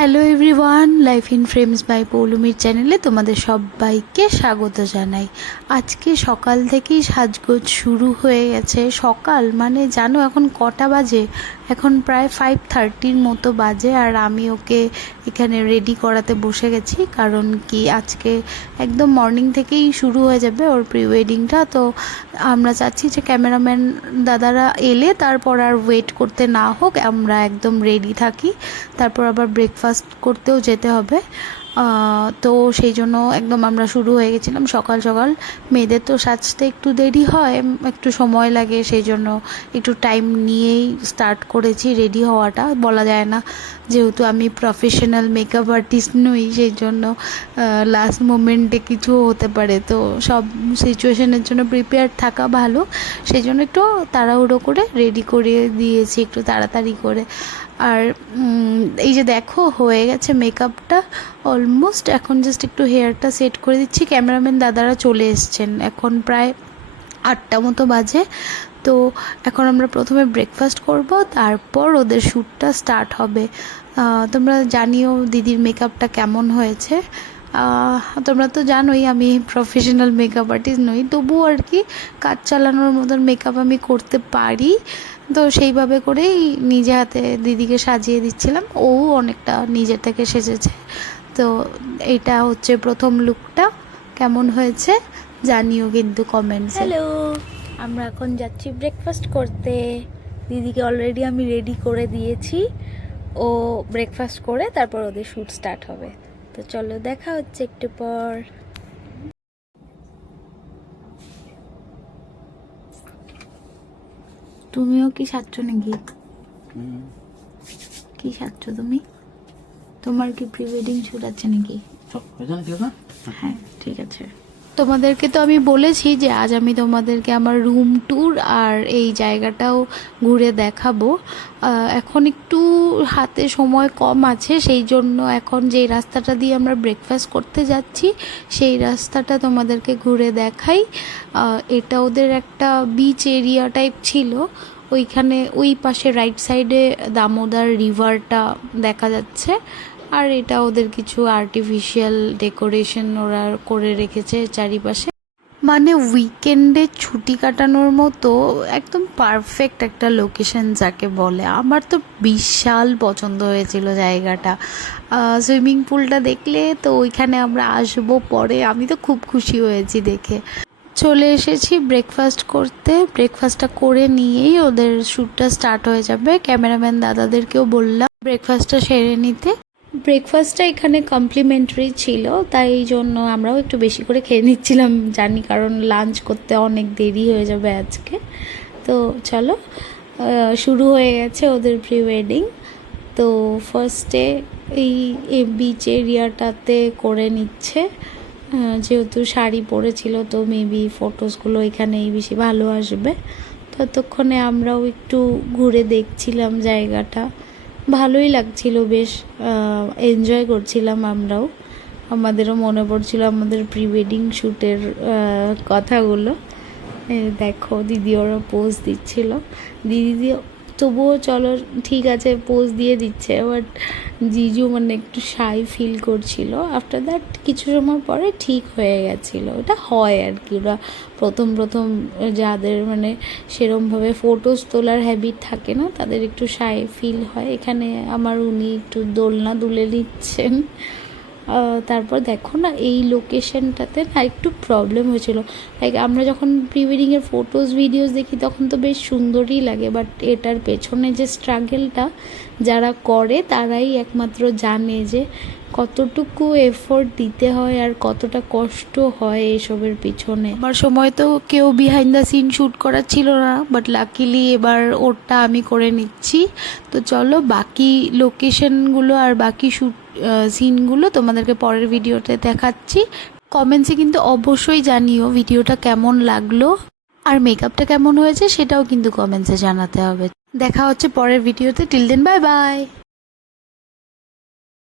Hello everyone, life in frames by পৌলুমির চ্যানেলে তোমাদের সবাইকে স্বাগত জানাই। আজকে সকাল থেকেই সাজগোজ শুরু হয়ে গেছে। সকাল মানে জানো এখন কটা বাজে? এখন প্রায় 5:30 মতো বাজে। আর আমি ওকে এখানে রেডি করাতে বসে গেছি, কারণ কি আজকে একদম মর্নিং থেকেই শুরু হয়ে যাবে ওর প্রি ওয়েডিংটা। তো আমরা চাচ্ছি যে ক্যামেরাম্যান দাদারা এলে তারপর আর ওয়েট করতে না হোক, আমরা একদম রেডি থাকি। তারপর আবার ব্রেকফাস্ট করতেও যেতে হবে, তো সেই জন্য একদম আমরা শুরু হয়ে গেছিলাম সকাল সকাল। মেয়েদের তো সাজতে একটু দেরি হয়, একটু সময় লাগে, সেই জন্য একটু টাইম নিয়েই স্টার্ট করেছি রেডি হওয়াটা। বলা যায় না, যেহেতু আমি প্রফেশনাল মেকআপ আর্টিস্ট নই, সেই জন্য লাস্ট মোমেন্টে কিছু হতে পারে। তো সব সিচুয়েশনের জন্য প্রিপেয়ার থাকা ভালো, সেই জন্য একটু তাড়াহুড়ো করে রেডি করিয়ে দিয়েছি একটু তাড়াতাড়ি করে। আর এই যে দেখো হয়ে গেছে মেকআপটা অলমোস্ট। এখন জাস্ট একটু হেয়ারটা সেট করে দিচ্ছি। ক্যামেরাম্যান দাদারা চলে এসছেন, এখন প্রায় 8টা মতো বাজে। তো এখন আমরা প্রথমে ব্রেকফাস্ট করব, তারপর ওদের শ্যুটটা স্টার্ট হবে। তোমরা জানিও দিদির মেকআপটা কেমন হয়েছে। তোমরা তো জানোই আমি প্রফেশনাল মেকআপ আর্টিস্ট নই, তবুও আর কি কাজ চালানোর মতন মেকআপ আমি করতে পারি। তো সেইভাবে করেই নিজে হাতে দিদিকে সাজিয়ে দিচ্ছিলাম। ও অনেকটা নিজের থেকে সেজেছে। তো এইটা হচ্ছে প্রথম লুকটা। কেমন হয়েছে জানিও কিন্তু কমেন্টসে। হ্যালো, আমরা এখন যাচ্ছি ব্রেকফাস্ট করতে। দিদিকে অলরেডি আমি রেডি করে দিয়েছি। ও ব্রেকফাস্ট করে তারপর ওদের শ্যুট স্টার্ট হবে। তো চলো দেখা হচ্ছে একটু পর। তুমিও কি সাজছো নাকি? কি সাজছো তুমি? তোমার কি প্রি ওয়েডিং শ্যুট আছে নাকি? হ্যাঁ ঠিক আছে। তোমাদেরকে তো আমি বলেছি যে আজ আমি তোমাদেরকে আমার রুম ট্যুর আর এই জায়গাটাও ঘুরে দেখাবো। এখন একটু হাতে সময় কম আছে, সেই জন্য এখন যেই রাস্তাটা দিয়ে আমরা ব্রেকফাস্ট করতে যাচ্ছি সেই রাস্তাটা তোমাদেরকে ঘুরে দেখাই। এটা ওদের একটা বিচ এরিয়া টাইপ ছিল, ওইখানে ওই পাশে রাইট সাইডে দামোদর রিভারটা দেখা যাচ্ছে। আর এটা ওদের কিছু আর্টিফিশিয়াল ডেকোরেশন ওরা করে রেখেছে চারিপাশে। মানে উইকেন্ডে ছুটি কাটানোর মতো একদম পারফেক্ট একটা লোকেশন যাকে বলে। আমার তো বিশাল পছন্দ হয়েছিল জায়গাটা। সুইমিং পুলটা দেখলে তো ওইখানে আমরা আসবো পরে, আমি তো খুব খুশি হয়েছি দেখে। চলে এসেছি ব্রেকফাস্ট করতে। ব্রেকফাস্টটা করে নিয়েই ওদের শ্যুটটা স্টার্ট হয়ে যাবে। ক্যামেরাম্যান দাদাদেরকেও বললাম ব্রেকফাস্টটা সেরে নিতে। ব্রেকফাস্টটা এখানে কমপ্লিমেন্টারি ছিল, তাই জন্য আমরাও একটু বেশি করে খেয়ে নিচ্ছিলাম, জানি কারণ লাঞ্চ করতে অনেক দেরি হয়ে যাবে আজকে। তো চলো, শুরু হয়ে গেছে ওদের প্রি ওয়েডিং। তো ফার্স্টে এই বিচ এরিয়াটাতে করে নিচ্ছে, যেহেতু শাড়ি পরেছিল তো মেবি ফটোসগুলো এখানেই বেশি ভালো আসবে। ততক্ষণে আমরাও একটু ঘুরে দেখছিলাম জায়গাটা, ভালোই লাগছিল, বেশ এনজয় করছিলাম আমরাও। আমাদেরও মনে পড়ছিল আমাদের প্রি ওয়েডিং শ্যুটের কথাগুলো। দেখো দিদি ওরা পোজ দিচ্ছিল, দিদি তবুও চলো ঠিক আছে পোজ দিয়ে দিচ্ছে, বাট জিজু মানে একটু শাই ফিল করছিল। আফটার দ্যাট কিছু সময় পরে ঠিক হয়ে গেছিলো। এটা হয় আর কি, ওরা প্রথম প্রথম যাদের মানে সেরমভাবে ফটোস তোলার হ্যাবিট থাকে না তাদের একটু শাই ফিল হয়। এখানে আমার উনি একটু দোলনা দুলে নিচ্ছেন। তারপর দেখো না এই লোকেশনটাতে না একটু প্রবলেম হয়েছিল। লাইক আমরা যখন প্রি ওয়েডিংয়ের ফটোস ভিডিওস দেখি তখন তো বেশ সুন্দরই লাগে, বাট এটার পেছনে যে স্ট্রাগলটা যারা করে তারাই একমাত্র জানে যে কতটুকু এফোর্ট দিতে হয় আর কতটা কষ্ট হয় এসবের পিছনে। আমার সময় তো কেউ বিহাইন্ড দ্য সিন শ্যুট করার ছিল না, বাট লাকিলি এবার ওরটা আমি করে নিচ্ছি। তো চলো বাকি লোকেশনগুলো আর বাকি শ্যুট সিনগুলো তোমাদেরকে পরের ভিডিওতে দেখাচ্ছি। কমেন্টসে কিন্তু অবশ্যই জানিও ভিডিওটা কেমন লাগলো আর মেকআপটা কেমন হয়েছে সেটাও কিন্তু কমেন্টসে জানাতে হবে। দেখা হচ্ছে পরের ভিডিওতে। Till then bye by.